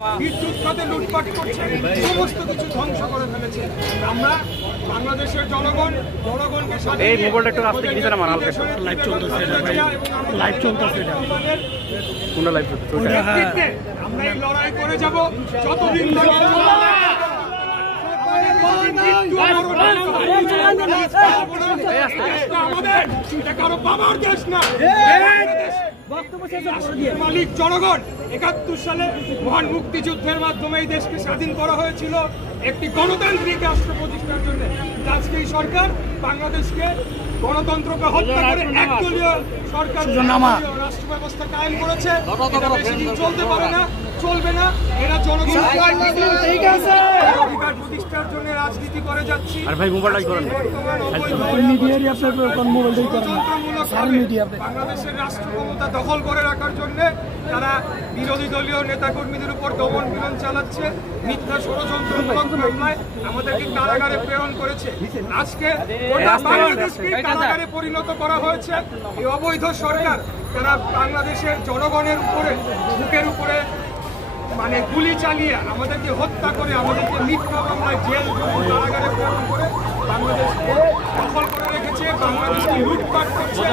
বিদ্যুৎ খাতে লুটপাট করছে, সমস্ত কিছু ধ্বংস করে ফেলেছে। আমরা বাংলাদেশের জনগণকে এই মোবাইলটা একটু রাস্তায় গিয়েছে না মারাল লাইভ চলতেছে, লাইভ চলতেছে, কোনটা লাইভ চলতেছে। আমরা এই লড়াই করে যাব যতদিন কারো বাবার দেশ না, মালিক জনগণ। ৭১ সালে মহান মুক্তিযুদ্ধের মাধ্যমে এই দেশকে স্বাধীন করা হয়েছিল একটি গণতান্ত্রিক রাষ্ট্র প্রতিষ্ঠার জন্য। আজকে এই সরকার বাংলাদেশকে গণতন্ত্রকে হত্যা করে একদলীয় সরকার রাষ্ট্র ব্যবস্থা কায়েম করেছে। চলতে পারে না, চলবে না। এরা জনগণ অধিকার প্রতিষ্ঠার জন্য রাজনীতি করে যাচ্ছি। বাংলাদেশের রাষ্ট্র ক্ষমতা দখল করে রাখার জন্য তারা বিরোধী দলীয় নেতাকর্মীদের উপর দমন পীড়ন চালাচ্ছে, মিথ্যা ষড়যন্ত্রমূলক মামলায় আমাদেরকে কারাগারে প্রেরণ করেছে। আজকে বাংলাদেশকে কারাগারে পরিণত করা হয়েছে। এই অবৈধ সরকার তারা বাংলাদেশের জনগণের উপরে, বুকের উপরে গুলি চালিয়ে আমাদেরকে হত্যা করে, আমাদেরকে মিথ্যা মামলায় জেল কারাগারে প্রেরণ করে বাংলাদেশকে দখল করে রেখেছে, বাংলাদেশকে লুটপাট করছে।